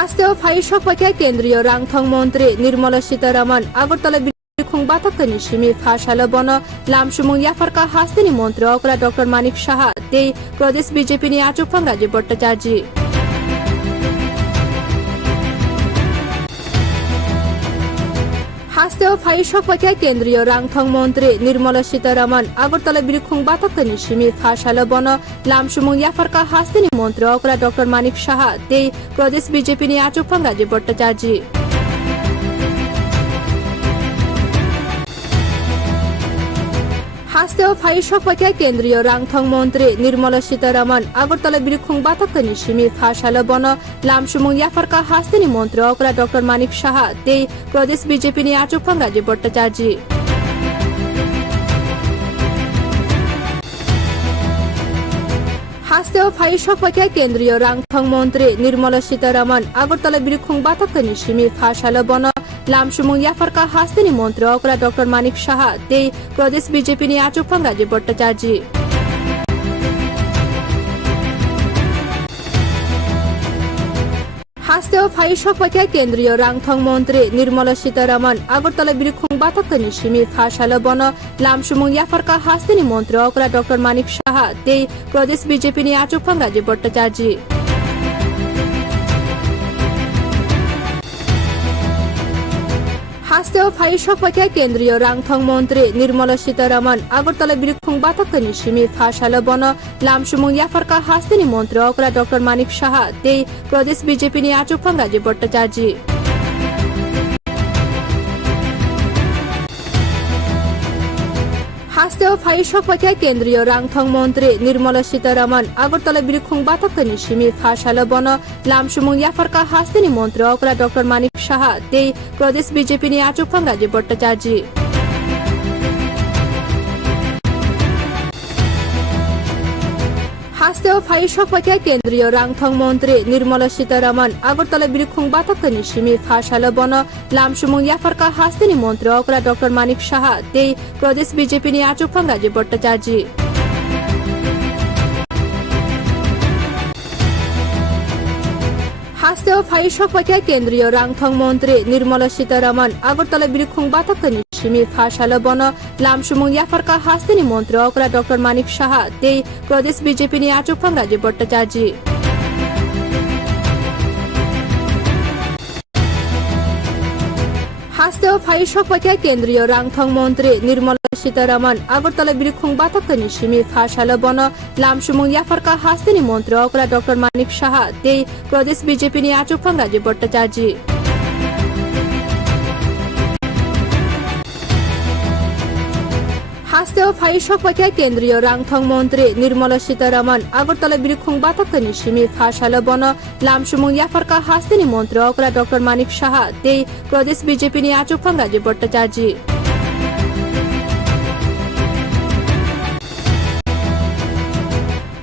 হাসতে ও ফাই সপকে কেন্দ্রীয় রাংথং মন্ত্রী নির্মলা সীতারামন আগরতলা বিরুখুং বাতাকনি সিমি ফাশালো বন লামসুমুং ইয়াফারকা হাস্তিনি মন্ত্রী অকরা ডক্টর মানিক সাহা তেই প্রদেশ বিজেপি নি আচুকফাং রাজীব ভট্টাচার্য হাসতে ও ফাই সপকে কেন্দ্রীয় রাংথং মন্ত্রী নির্মলা সীতারামন আগরতলা বিরুখুং বাতাকনি সিমি ফাশালো বন লামসুমুং ইয়াফারকা হাস্তিনি মন্ত্রী অকরা ডক্টর মানিক সাহা তেই প্রদেশ বিজেপি নি আচুকফাং রাজীব ভট্টাচার্য হাসতে ও ফাই সপকে কেন্দ্রীয় রাংথং মন্ত্রী নির্মলা সীতারামন আগরতলা বিরুখুং বাতাকনি সিমি ফাশালো বন লামসুমুং ইয়াফারকা হাস্তিনি মন্ত্রী অকরা ডক্টর মানিক সাহা তেই প্রদেশ বিজেপি নি আচুকফাং রাজীব ভট্টাচার্য হাসতে ও ফাই সপকে কেন্দ্রীয় রাংথং মন্ত্রী নির্মলা সীতারামন আগরতলা বিরুখুং বাতাকনি সিমি ফাশালো বন লামসুমুং ইয়াফারকা হাস্তিনি মন্ত্রী অকরা ডক্টর মানিক সাহা তেই প্রদেশ বিজেপি নি আচুকফাং রাজীব ভট্টাচার্য হাসতে ও ফাই সপকে কেন্দ্রীয় রাংথং মন্ত্রী নির্মলা সীতারামন আগরতলা বিরুখুং বাতাকনি সিমি ফাশালো বন লামসুমুং ইয়াফারকা হাস্তিনি মন্ত্রী অকরা ডক্টর মানিক সাহা তেই প্রদেশ বিজেপি নি আচুকফাং রাজীব ভট্টাচার্য হাসতে ও ফাই সপকে কেন্দ্রীয় রাংথং মন্ত্রী নির্মলা সীতারামন আগরতলা বিরুখুং বাতাকনি সিমি ফাশালো বন লামসুমুং ইয়াফারকা হাস্তিনি মন্ত্রী অকরা ডক্টর মানিক সাহা তেই প্রদেশ বিজেপি নি আচুকফাং রাজীব ভট্টাচার্য হাসতে ও ফাই সপকে কেন্দ্রীয় রাংথং মন্ত্রী নির্মলা সীতারামন আগরতলা বিরুখুং বাতাকনি সিমি ফাশালো বন লামসুমুং ইয়াফারকা হাস্তিনি মন্ত্রী অকরা ডক্টর মানিক সাহা তেই প্রদেশ বিজেপি নি আচুকফাং রাজীব ভট্টাচার্য হাসতে ও ফাই সপকে কেন্দ্রীয় রাংথং মন্ত্রী নির্মলা সীতারামন আগরতলা বিরুখুং বাতাকনি সিমি ফাশালো বন লামসুমুং ইয়াফারকা হাস্তিনি মন্ত্রী অকরা ডক্টর মানিক সাহা তেই প্রদেশ বিজেপি নি আচুকফাং রাজীব ভট্টাচার্য হাসতে ও ফাই সপকে কেন্দ্রীয় রাংথং মন্ত্রী নির্মলা সীতারামন আগরতলা বিরুখুং বাতাকনি সিমি ফাশালো বন লামসুমুং ইয়াফারকা হাস্তিনি মন্ত্রী অকরা ডক্টর মানিক সাহা তেই প্রদেশ বিজেপি নি আচুকফাং রাজীব ভট্টাচার্য হাসতে ও ফাই সপকে কেন্দ্রীয় রাংথং মন্ত্রী নির্মলা সীতারামন আগরতলা বিরুখুং বাতাকনি সিমি ফাশালো বন লামসুমুং ইয়াফারকা হাস্তিনি মন্ত্রী অকরা ডক্টর মানিক সাহা তেই প্রদেশ বিজেপি নি আচুকফাং রাজীব ভট্টাচার্য হাসতে ও ফাই সপকে কেন্দ্রীয় রাংথং মন্ত্রী নির্মলা সীতারামন আগরতলা বিরুখুং বাতাকনি সিমি ফাশালো বন লামসুমুং ইয়াফারকা হাস্তিনি মন্ত্রী অকরা ডক্টর মানিক সাহা তেই প্রদেশ বিজেপি নি আচুকফাং রাজীব ভট্টাচার্য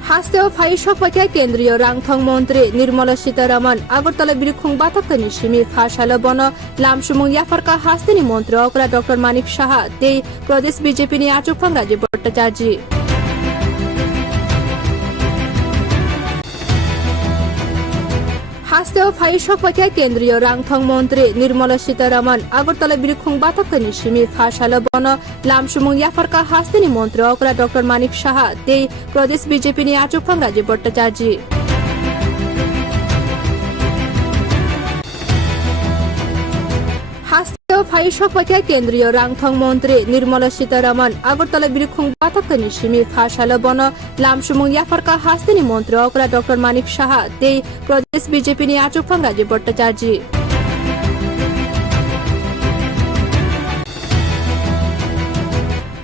হাসতে ও ফাই সপকে কেন্দ্রীয় রাংথং মন্ত্রী নির্মলা সীতারামন আগরতলা বিরুখুং বাতাকনি সিমি ফাশালো বন লামসুমুং ইয়াফারকা হাস্তিনি মন্ত্রী অকরা ডক্টর মানিক সাহা তেই প্রদেশ বিজেপি নি আচুকফাং রাজীব ভট্টাচার্য হাসতে ও ফাই সপকে কেন্দ্রীয় রাংথং মন্ত্রী নির্মলা সীতারামন আগরতলা বিরুখুং বাতাকনি সিমি ফাশালো বন লামসুমুং ইয়াফারকা হাস্তিনি মন্ত্রী অকরা ডক্টর মানিক সাহা তেই প্রদেশ বিজেপি নি আচুকফাং রাজীব ভট্টাচার্য হাসতে ও ফাই সপকে কেন্দ্রীয় রাংথং মন্ত্রী নির্মলা সীতারামন আগরতলা বিরুখুং বাতাকনি সিমি ফাশালো বন লামসুমুং ইয়াফারকা হাস্তিনি মন্ত্রী অকরা ডক্টর মানিক সাহা তেই প্রদেশ বিজেপি নি আচুকফাং রাজীব ভট্টাচার্য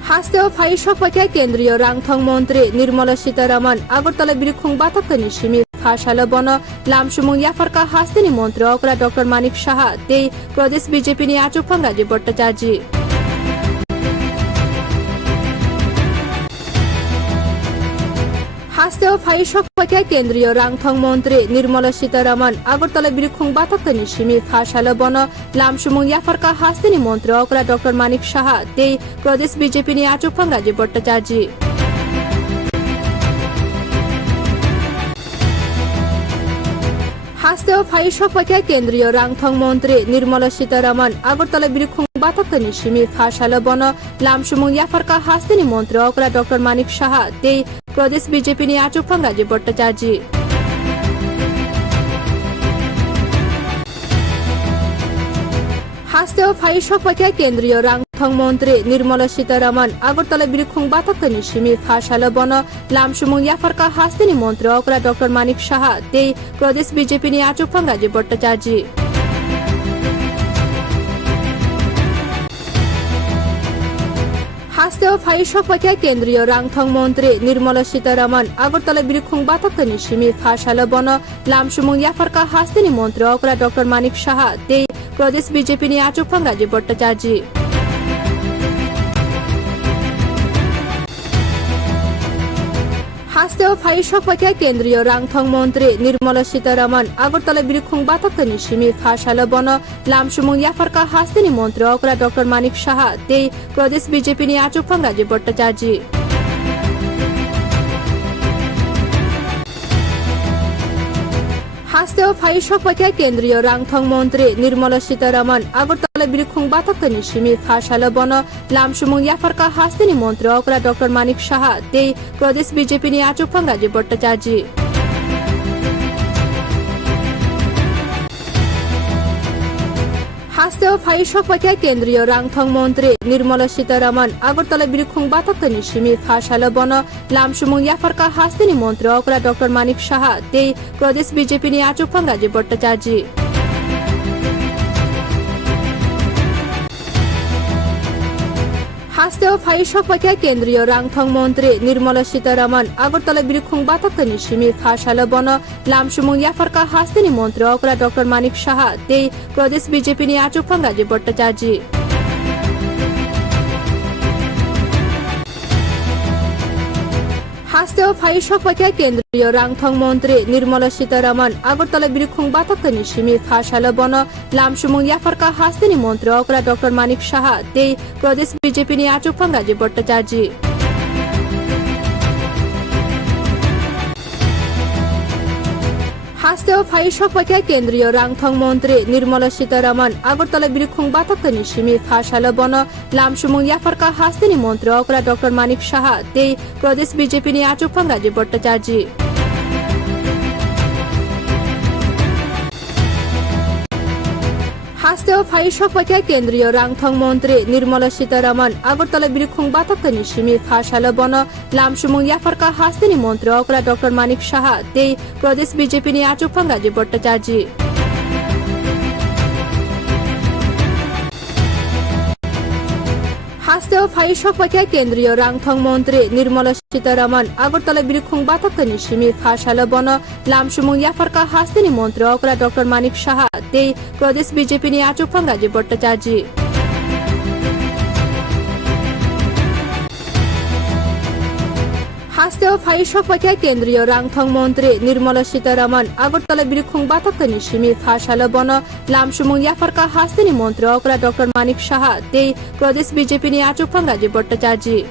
হাসতে ও ফাই সপকে কেন্দ্রীয় রাংথং মন্ত্রী নির্মলা সীতারামন আগরতলা বিরুখুং বাতাকনি সিমি ফাশালো বন লামসুমুং ইয়াফারকা হাস্তিনি মন্ত্রী অকরা ডক্টর মানিক সাহা তেই প্রদেশ বিজেপি নি আচুকফাং রাজীব ভট্টাচার্য হাসতে ও ফাই সপকে কেন্দ্রীয় রাংথং মন্ত্রী নির্মলা সীতারামন আগরতলা বিরুখুং বাতাকনি সিমি ফাশালো বন লামসুমুং ইয়াফারকা হাস্তিনি মন্ত্রী অকরা ডক্টর মানিক সাহা তেই প্রদেশ বিজেপি নি আচুকফাং Rajiv Bhattacharjee Hasteo Phai Shokpakya Kendriyo Rangthong Montri Nirmala Sitaraman Agartala Birikhung Batakani Shimi Phashala Bono Lamshumung Yafarka Hastini Montri Okra Dr. Manik Shaha Tei Pradesh BJP Ni Achupang Rajiv Bhattacharjee Hasteo Phai Shokpakya Kendriyo Rangthong Montri Nirmala Sitaraman Agartala Birikhung Batakani Shimi Phashala Bono Lamshumung Yafarka Hastini Montri Okra Dr. Manik Shaha Tei Pradesh BJP Ni Achupang Rajiv Bhattacharjee Hasteo Phai Shokpakya Kendriyo Rangthong Montri Nirmala Sitaraman Agartala Birikhung Batakani Shimi Phashala Bono Lamshumung Yafarka Hastini Montri Okra Dr. Manik Shaha Tei Pradesh BJP Ni Achupang Rajiv Bhattacharjee Hasteo Phai Shokpakya Kendriyo Rangthong Montri Nirmala Sitaraman Agartala Birikhung Batakani Shimi Phashala Bono Lamshumung Yafarka Hastini Montri Okra Dr. Manik Shaha Tei Pradesh BJP Ni Achupang Rajiv Bhattacharjee Hasteo Phai Shokpakya Kendriyo Rangthong Montri Nirmala Sitaraman Agartala Birikhung Batakani Shimi Phashala Bono Lamshumung Yafarka Hastini Montri Okra Dr. Manik Shaha Tei Pradesh BJP Ni Achupang Rajiv Bhattacharjee Hasteo Phai Shokpakya Kendriyo Rangthong Montri Nirmala Sitaraman Agartala Birikhung Batakani Shimi Phashala Bono Lamshumung Yafarka Hastini Montri Okra Dr. Manik Shaha Tei Pradesh BJP Ni Achupang Rajiv Bhattacharjee Hasteo Phai Shokpakya Kendriyo Rangthong Montri Nirmala Sitaraman Agartala Birikhung Batakani Shimi Phashala Bono Lamshumung Yafarka Hastini Montri Okra Dr. Manik Shaha Tei Pradesh BJP Ni Achupang Rajiv Bhattacharjee Hasteo Phai Shokpakya Kendriyo Rangthong Montri Nirmala Sitaraman Agartala Birikhung Batakani Shimi Phashala Bono Lamshumung Yafarka Hastini Montri Okra Dr. Manik Shaha Tei Pradesh BJP Ni Achupang Rajiv Bhattacharjee Hasteo Phai Shokpakya Kendriyo Rangthong Montri Nirmala Sitaraman Agartala Birikhung Batakani Shimi Phashala Bono Lamshumung Yafarka Hastini Montri Okra Dr. Manik Shaha Tei Pradesh BJP Ni Achupang Rajiv Bhattacharjee Hasteo Phai Shokpakya Kendriyo Rangthong Montri Nirmala Sitaraman Agartala Birikhung Batakani Shimi Phashala Bono Lamshumung Yafarka Hastini Montri Okra Dr. Manik Shaha Tei Pradesh BJP Ni Achupang Rajiv Bhattacharjee Hasteo Phai Shokpakya Kendriyo Rangthong Montri Nirmala Sitaraman Agartala Birikhung Batakani Shimi Phashala Bono Lamshumung Yafarka Hastini Montri Okra Dr. Manik Shaha Tei Pradesh BJP Ni Achupang Rajiv Bhattacharjee Hasteo Phai Shokpakya Kendriyo Rangthong Montri Nirmala Sitaraman Agartala Birikhung Batakani Shimi Phashala Bono Lamshumung Yafarka Hastini Montri Okra Dr. Manik Shaha Tei Pradesh BJP Ni Achupang Rajiv Bhattacharjee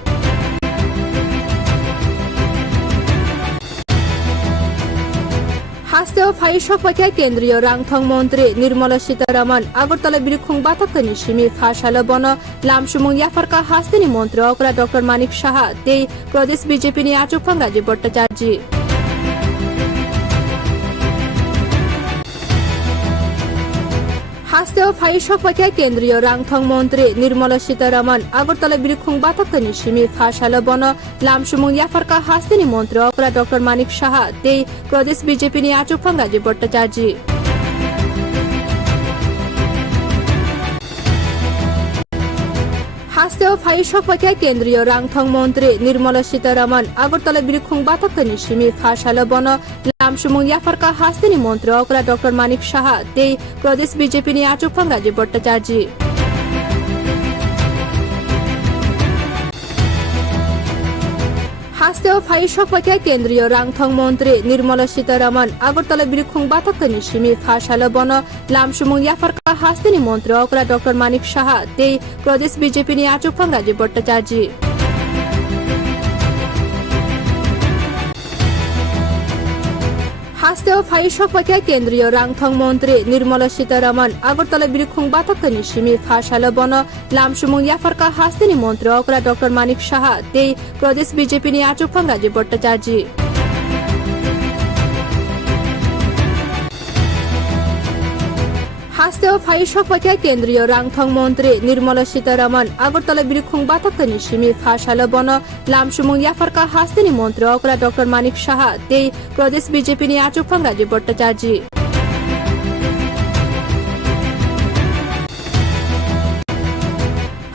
Hasteo Phai Shokpakya Kendriyo Rangthong Montri Nirmala Sitaraman Agartala Birikhung Batakani Shimi Phashala Bono Lamshumung Yafarka Hastini Montri Okra Dr. Manik Shaha Tei Pradesh BJP Ni Achupang Rajiv Bhattacharjee Hasteo Phai Shokpakya Kendriyo Rangthong Montri Nirmala Sitaraman Agartala Birikhung Batakani Shimi Phashala Bono Lamshumung Yafarka Hastini Montri Okra Dr. Manik Shaha Tei Pradesh BJP Ni Achupang Rajiv Bhattacharjee Hasteo Phai Shokpakya Kendriyo Rangthong Montri Nirmala Sitaraman Agartala Birikhung Batakani Shimi Phashala Bono Lamshumung Yafarka Hastini Montri Okra Dr. Manik Shaha Tei Pradesh BJP Ni Achupang Rajiv Bhattacharjee Hasteo Phai Shokpakya Kendriyo Rangthong Montri Nirmala Sitaraman Agartala Birikhung Batakani Shimi Phashala Bono Lamshumung Yafarka Hastini Montri Okra Dr. Manik Shaha Tei Pradesh BJP Ni Achupang Rajiv Bhattacharjee হাস্তেও ফাই সপকে কেন্দ্রীয় রাংথং মন্ত্রী নির্মলা সীতারামন আগরতলা বিরুখুং বাতাকনি সিমি ফাশালা বন লামসুমুং ইয়াফারকা হাস্তিনি মন্ত্রী অকরা doctor Manik Saha তেই প্রদেশ বিজেপি নি আচুকফাং রাজীব ভট্টাচার্য হাস্তেও ফাই সপকে কেন্দ্রীয় রাংথং মন্ত্রী নির্মলা সীতারামন আগরতলা বিরুখুং বাতাকনি সিমি ফাশালা বন লামসুমুং ইয়াফারকা হাস্তিনি মন্ত্রী অকরা ডক্টর মানিক সাহা তেই প্রদেশ বিজেপি নি আচুকফাং রাজীব ভট্টাচার্য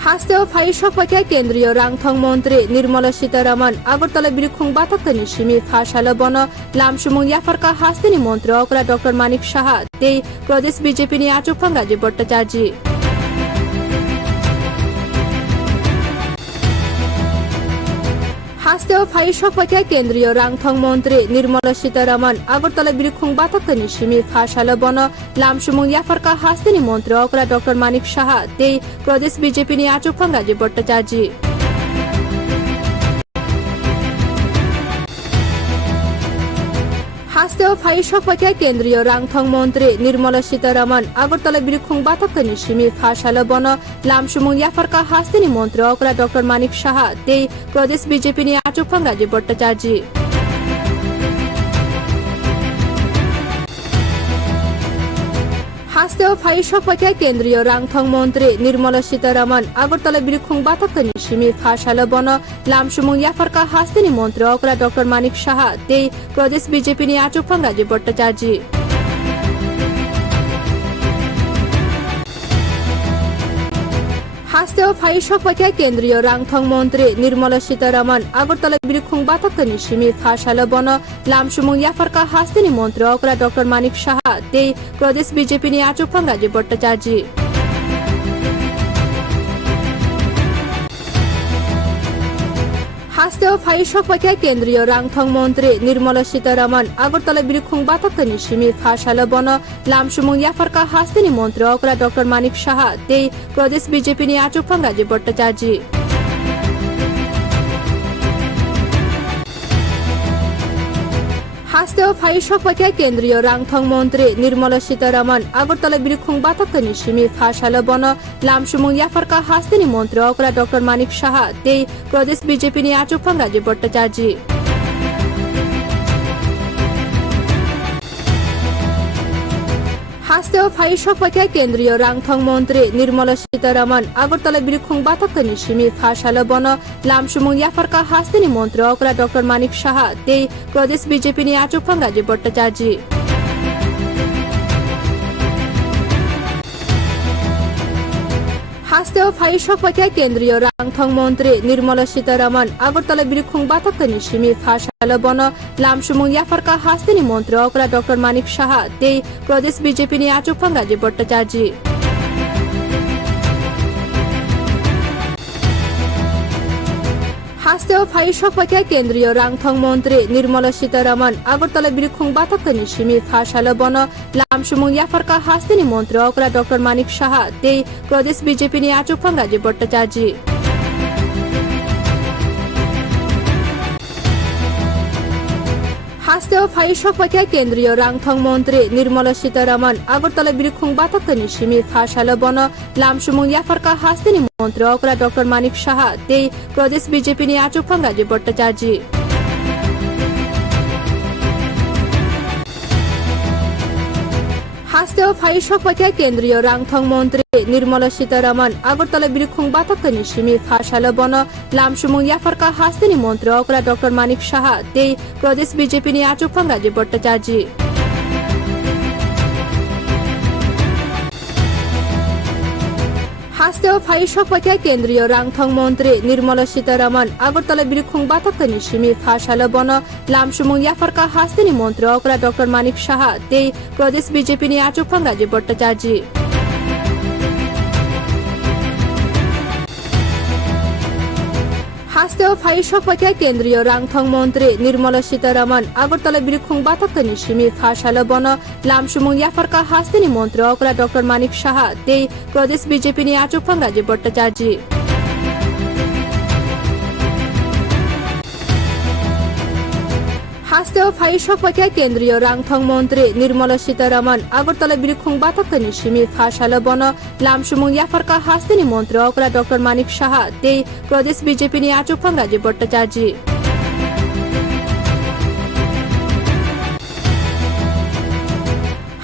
হাস্তেও ফাই সপকে কেন্দ্রীয় রাংথং মন্ত্রী নির্মলা সীতারামন আগরতলা বিরুখুং বাতাকনি সিমি ফাশালা বন লামসুমুং ইয়াফারকা হাস্তিনি মন্ত্রী অকরা ডক্টর মানিক সাহা তেই প্রদেশ বিজেপি নি আচুকফাং রাজীব ভট্টাচার্য হাস্তেও ফাই সপকে কেন্দ্রীয় রাংথং মন্ত্রী নির্মলা সীতারামন আগরতলা বিরুখুং বাতাকনি সিমি ফাশালা বন লামসুমুং ইয়াফারকা হাস্তিনি মন্ত্রী অকরা ডক্টর মানিক সাহা তেই প্রদেশ বিজেপি নি আচুকফাং রাজীব ভট্টাচার্য হাস্তেও ফাই সপকে কেন্দ্রীয় রাংথং মন্ত্রী নির্মলা সীতারামন আগরতলা বিরুখুং বাতাকনি সিমি ফাশালা বন লামসুমুং ইয়াফারকা হাস্তিনি মন্ত্রী অকরা ডক্টর মানিক সাহা তেই প্রদেশ বিজেপি নি আচুকফাং রাজীব ভট্টাচার্য হাস্তেও ফাই সপকে কেন্দ্রীয় রাংথং মন্ত্রী নির্মলা সীতারামন আগরতলা বিরুখুং বাতাকনি সিমি ফাশালা বন লামসুমুং ইয়াফারকা হাস্তিনি মন্ত্রী অকরা ডক্টর মানিক সাহা তেই প্রদেশ বিজেপি নি আচুকফাং রাজীব ভট্টাচার্য হাস্তেও ফাই সপকে কেন্দ্রীয় রাংথং মন্ত্রী নির্মলা সীতারামন আগরতলা বিরুখুং বাতাকনি সিমি ফাশালা বন লামসুমুং ইয়াফারকা হাস্তিনি মন্ত্রী অকরা ডক্টর মানিক সাহা তেই প্রদেশ বিজেপি নি আচুকফাং রাজীব ভট্টাচার্য হাস্তেও ফাই সপকে কেন্দ্রীয় রাংথং মন্ত্রী নির্মলা সীতারামন আগরতলা বিরুখুং বাতাকনি সিমি ফাশালা বন লামসুমুং ইয়াফারকা হাস্তিনি মন্ত্রী অকরা ডক্টর মানিক সাহা তেই প্রদেশ বিজেপি নি আচুকফাং রাজীব ভট্টাচার্য হাস্তেও ফাই সপকে কেন্দ্রীয় রাংথং মন্ত্রী নির্মলা সীতারামন আগরতলা বিরুখুং বাতাকনি সিমি ফাশালা বন লামসুমুং ইয়াফারকা হাস্তিনি মন্ত্রী অকরা ডক্টর মানিক সাহা তেই প্রদেশ বিজেপি নি আচুকফাং রাজীব ভট্টাচার্য হাস্তেও ফাই সপকে কেন্দ্রীয় রাংথং মন্ত্রী নির্মলা সীতারামন আগরতলা বিরুখুং বাতাকনি সিমি ফাশালা বন লামসুমুং ইয়াফারকা হাস্তিনি মন্ত্রী অকরা ডক্টর মানিক সাহা তেই প্রদেশ বিজেপি নি আচুকফাং রাজীব ভট্টাচার্য হাস্তেও ফাই সপকে কেন্দ্রীয় রাংথং মন্ত্রী নির্মলা সীতারামন আগরতলা বিরুখুং বাতাকনি সিমি ফাশালা বন লামসুমুং ইয়াফারকা হাস্তিনি মন্ত্রী অকরা ডক্টর মানিক সাহা তেই প্রদেশ বিজেপি নি আচুকফাং রাজীব ভট্টাচার্য হাস্তেও ফাই সপকে কেন্দ্রীয় রাংথং মন্ত্রী নির্মলা সীতারামন আগরতলা বিরুখুং বাতাকনি সিমি ফাশালা বন লামসুমুং ইয়াফারকা হাস্তিনি মন্ত্রী অকরা ডক্টর মানিক সাহা তেই প্রদেশ বিজেপি নি আচুকফাং রাজীব ভট্টাচার্য হাস্তেও ফাই সপকে কেন্দ্রীয় রাংথং মন্ত্রী নির্মলা সীতারামন আগরতলা বিরুখুং বাতাকনি সিমি ফাশালা বন লামসুমুং ইয়াফারকা হাস্তিনি মন্ত্রী অকরা ডক্টর মানিক সাহা তেই প্রদেশ বিজেপি নি আচুকফাং রাজীব ভট্টাচার্য হাস্তেও ফাই সপকে কেন্দ্রীয় রাংথং মন্ত্রী নির্মলা সীতারামন আগরতলা বিরুখুং বাতাকনি সিমি ফাশালা বন লামসুমুং ইয়াফারকা হাস্তিনি মন্ত্রী অকরা ডক্টর মানিক সাহা তেই প্রদেশ বিজেপি নি আচুকফাং রাজীব ভট্টাচার্য হাস্তেও ফাই সপকে কেন্দ্রীয় রাংথং মন্ত্রী নির্মলা সীতারামন আগরতলা বিরুখুং বাতাকনি সিমি ফাশালা বন লামসুমুং ইয়াফারকা হাস্তিনি মন্ত্রী অকরা ডক্টর মানিক সাহা তেই প্রদেশ বিজেপি নি আচুকফাং রাজীব ভট্টাচার্য হাস্তেও ফাই সপকে কেন্দ্রীয় রাংথং মন্ত্রী নির্মলা সীতারামন আগরতলা বিরুখুং বাতাকনি সিমি ফাশালা বন লামসুমুং ইয়াফারকা হাস্তিনি মন্ত্রী অকরা ডক্টর মানিক সাহা তেই প্রদেশ বিজেপি নি আচুকফাং Rajiv Bhattacharjee Hasteo Faishok Pakai Kendriyo Rangthong Montri Nirmala Sitaraman Agartala Birikhung Batakani Shimi Fashala Bono Lamshumung Yafarka Hastini Montri Okra Dr. Manik Shaha Tei Pradesh BJP Ni Achupang Raji Bhattacharjee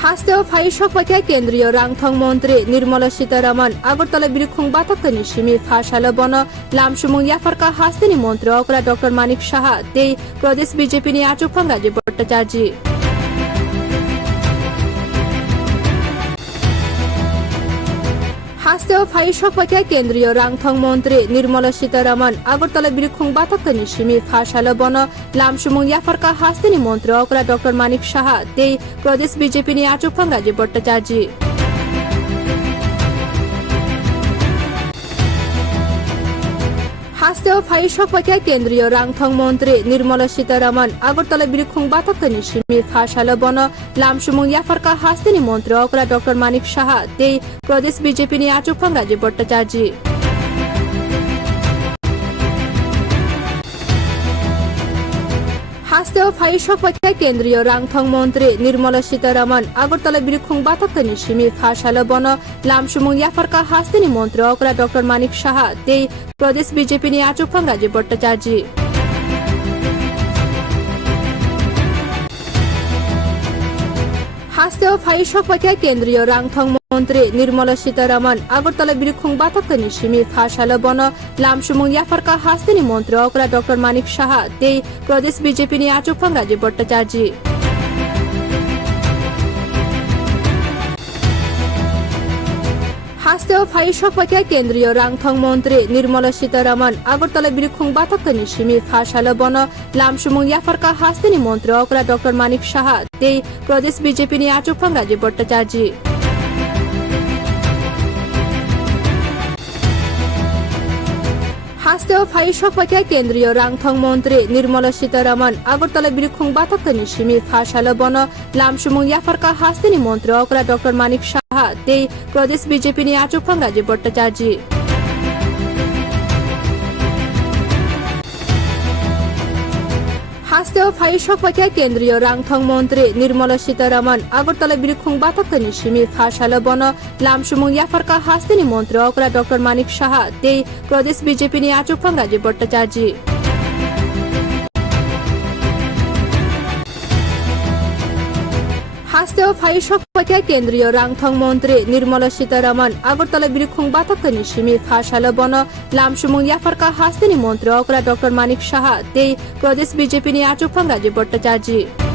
Hasteo Faishok Pakai Kendriyo Rangthong Montri Nirmala Sitaraman Agartala Birikhung Batakani Shimi Fashala Bono Lamshumung Yafarka Hastini Montri Okra Dr. Manik Shaha Tei Pradesh BJP Ni Achupang Raji Bhattacharjee Hasteo Faishok Pakai Kendriyo Rangthong Montri Nirmala Sitaraman Agartala Birikhung Batakani Shimi Fashala Bono Lamshumung Yafarka Hastini Montri Okra Dr. Manik Shaha Tei Pradesh BJP Ni Achupang Raji Bhattacharjee Hasteo Faishok Pakai Kendriyo Rangthong Montri Nirmala Sitaraman Agartala Birikhung Batakani Shimi Fashala Bono Lamshumung Yafarka Hastini Montri Okra Dr. Manik Shaha Tei Pradesh BJP Ni Achupang Raji Bhattacharjee Hasteo Faishok Pakai Kendriyo Rangthong Montri Nirmala Sitaraman Agartala Birikhung Batakani Shimi Fashala Bono Lamshumung Yafarka Hastini Montri Okra Dr. Manik Shaha Tei Pradesh BJP Ni Achupang Raji Bhattacharjee Hasteo Faishok Pakai Kendriyo Rangthong Montri Nirmala Sitaraman Agartala Birikhung Batakani Shimi Fashala Bono Lamshumung Yafarka Hastini Montri Okra Dr. Manik Shaha Tei Pradesh BJP Ni Achupang Raji Bhattacharjee Hasteo Faishok Pakai Kendriyo Rangthong Montri Nirmala Sitaraman Agartala Birikhung Batakani Shimi Fashala Bono Lamshumung Yafarka Hastini Montri Okra Dr. Manik Shaha Tei Pradesh BJP Ni Achupang Raji Bhattacharjee Hasteo Faishok Pakai Kendriyo Rangthong Montri Nirmala Sitaraman Agartala Birikhung Batakani Shimi Fashala Bono Lamshumung Yafarka Hastini Montri Okra Dr. Manik Shaha Tei Pradesh BJP Ni Achupang Raji Bhattacharjee Hasteo Faishok Pakai Kendriyo Rangthong Montri Nirmala Sitaraman Agartala Birikhung Batakani Shimi Fashala Bono Lamshumung Yafarka Hastini Montri Okra Dr. Manik Shaha Tei Pradesh BJP Ni Achupang Raji Bhattacharjee Hasteo Faishok Pakai Kendriyo Rangthong Montri Nirmala Sitaraman Agartala Birikhung Batakani Shimi Fashala Bono Lamshumung Yafarka Hastini Montri Okra Dr. Manik Shaha Tei Pradesh BJP Ni Achupang Raji Bhattacharjee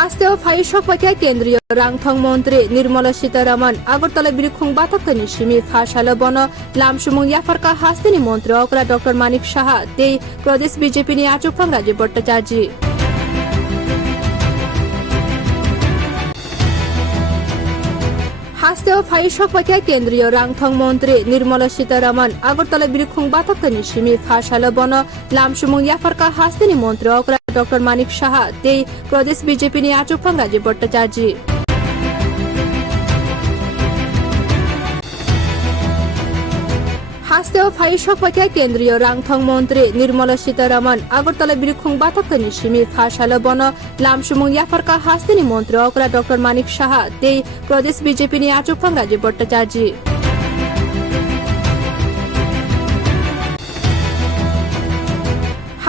Hasteo Faishok Pakai Kendriyo Rangthong Montri Nirmala Sitaraman Agartala Birikhung Batakani Shimi Fashala Bono Lamshumung Yafarka Hastini Montri Okra Dr. Manik Shaha Tei Pradesh BJP Ni Achupang Raji Bhattacharjee Hasteo Faishok Pakai Kendriyo Rangthong Montri Nirmala Sitaraman Agartala Birikhung Batakani Shimi Fashala Bono Lamshumung Yafarka Hastini Montri Okra Dr. Manik Shaha Tei Pradesh BJP Ni Achupang Raji Bhattacharjee Hasteo Faishok Pakai Kendriyo Rangthong Montri Nirmala Sitaraman Agartala Birikhung Batakani Shimi Fashala Bono Lamshumung Yafarka Hastini Montri Okra Dr. Manik Shaha Tei Pradesh BJP Ni Achupang Raji Bhattacharjee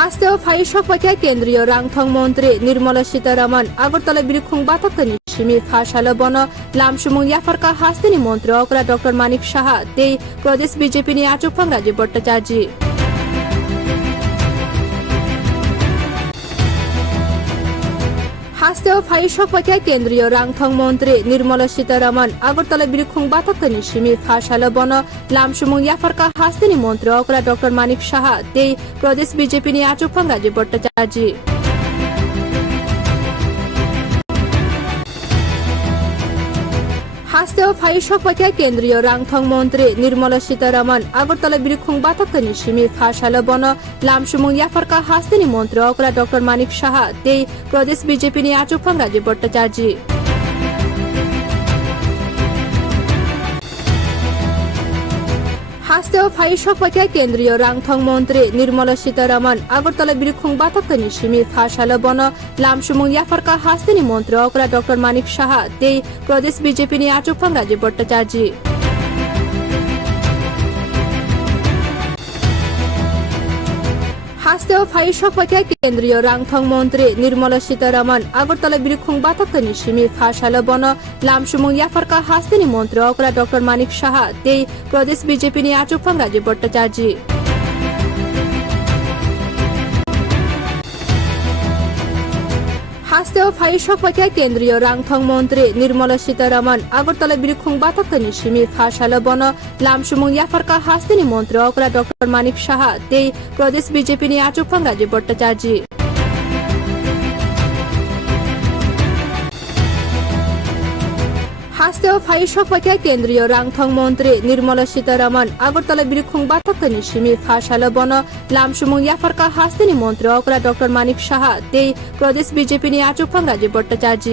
Hasteo Faishok Pakai Kendriyo Rangthong Montri Nirmala Sitaraman Agartala Birikhung Batakani Shimi Fashala Bono Lamshumung Yafarka Hastini Montri Okra Dr. Manik Shaha Tei Pradesh BJP Ni Achupang Raji Bhattacharjee Hasteo Faishok Pakai Kendriyo Rangthong Montri Nirmala Sitaraman Agartala Birikhung Batakani Shimi Fashala Bono Lamshumung Yafarka Hastini Montri Okra Dr. Manik Shaha Tei Pradesh BJP Ni Achupang Raji Bhattacharjee Hasteo Faishok Pakai Kendriyo Rangthong Montri Nirmala Sitaraman Agartala Birikhung Batakani Shimi Fashala Bono Lamshumung Yafarka Hastini Montri Okra Dr. Manik Shaha Tei Pradesh BJP Ni Achupang Raji Bhattacharjee Hasteo হাস্তে ফাই সপকে কেন্দ্রীয় রাংথং মন্ত্রী নির্মলা সীতারামন আগরতলা বিরুখুং বাতকনি সিমি ফাশাল বন লামসুমুং ইয়াফারকা হাস্তিনি মন্ত্রী অকরা doctor Manik Saha তেই প্রদেশ বিজেপি নি আচুকফাং রাজীব ভট্টাচার্য হাস্তে ফাই সপকে কেন্দ্রীয় রাংথং মন্ত্রী নির্মলা সীতারামন আগরতলা বিরুখুং বাতকনি সিমি ফাশাল বন লামসুমুং ইয়াফারকা হাস্তিনি মন্ত্রী অকরা ডক্টর মানিক সাহা তেই প্রদেশ বিজেপি নি আচুকফাং রাজীব ভট্টাচার্য হাস্তে ফাই সপকে কেন্দ্রীয় রাংথং মন্ত্রী নির্মলা সীতারামন আগরতলা বিরুখুং বাতকনি সিমি ফাশাল বন লামসুমুং ইয়াফারকা হাস্তিনি মন্ত্রী অকরা ডক্টর মানিক সাহা তেই প্রদেশ বিজেপি নি আচুকফাং রাজীব ভট্টাচার্য হাস্তে ফাই সপকে কেন্দ্রীয় রাংথং মন্ত্রী নির্মলা সীতারামন আগরতলা বিরুখুং বাতকনি সিমি ফাশাল বন লামসুমুং ইয়াফারকা হাস্তিনি মন্ত্রী অকরা ডক্টর মানিক সাহা তেই প্রদেশ বিজেপি নি আচুকফাং রাজীব ভট্টাচার্য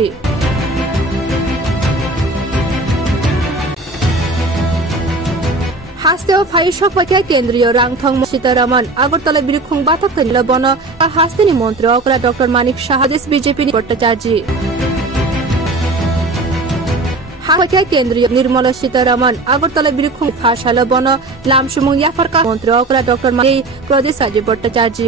হাস্তে ফাই সপকে কেন্দ্রীয় রাংথং সীতারামন আগরতলা বিরুখুং বাতকনি বন হাস্তিনি মন্ত্রী অকরা ডক্টর মানিক সাহা প্রদেশ বিজেপি নি ভট্টাচার্য হাস্তে কেন্দ্রীয় নির্মলা সীতারামন আগরতলা বিরুখুং ফাশাল বন লামসুমুং ইয়াফারকা মন্ত্রী অকরা ডক্টর মানিক প্রদেশ রাজীব ভট্টাচার্য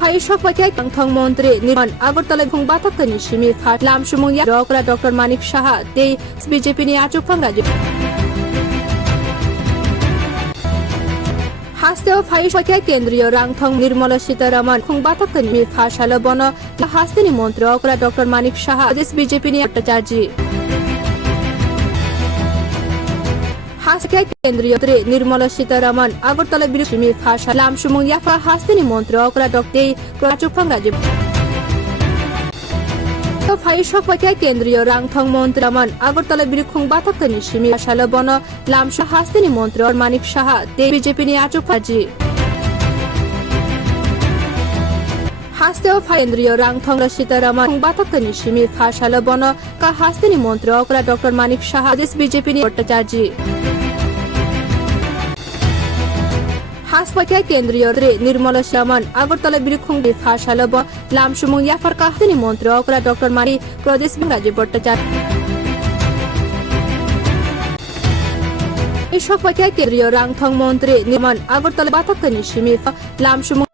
ফাই সপকে রাংথং মন্ত্রী নির্মল আগরতলা বিরুখুং বাতকনি সিমি লামসুমুং ইয়াফারকা অকরা ডক্টর মানিক সাহা তেই বিজেপি নি আচুকফাং রাজীব হাস্তে ফাই সপকে কেন্দ্রীয় রাংথং নির্মলা সীতারামন খুং বাতকনি ফাশাল বন হাস্তিনি মন্ত্রী অকরা ডক্টর মানিক সাহা প্রদেশ বিজেপি নি ভট্টাচার্য হাস্তে কেন্দ্রীয় নির্মলা সীতারামন আগরতলা বিরুখুং সিমি ফাশাল লামসুমুং ইয়াফারকা হাস্তিনি মন্ত্রী অকরা ডক্টর আচুকফাং রাজীব ফাই সপকে কেন্দ্রীয় রাংথং মন্ত্রী রামন আগরতলা বিরুখুং বাতকনি সিমি ফাশাল বন লামসু হাস্তিনি মন্ত্রী মানিক সাহা তেই বিজেপি নি আচুকফাং হাস্তে ফাই কেন্দ্রীয় রাংথং সীতারামন বাতকনি সিমি ফাশাল বন হাস্তিনি মন্ত্রী অকরা ডক্টর মানিক সাহা প্রদেশ বিজেপি নি ভট্টাচার্য হাস্তে কেন্দ্রীয় নির্মলা সীতারামন আগরতলা বিরুখুং ফাশাল বন লামসুমুং ইয়াফারকা হাস্তিনি মন্ত্রী অকরা ডক্টর মানিক প্রদেশ রাজীব ভট্টাচার্য এই সপকে কেন্দ্রীয় রাংথং মন্ত্রী নির্মল আগরতলা বাতকনি সিমি লামসুমুং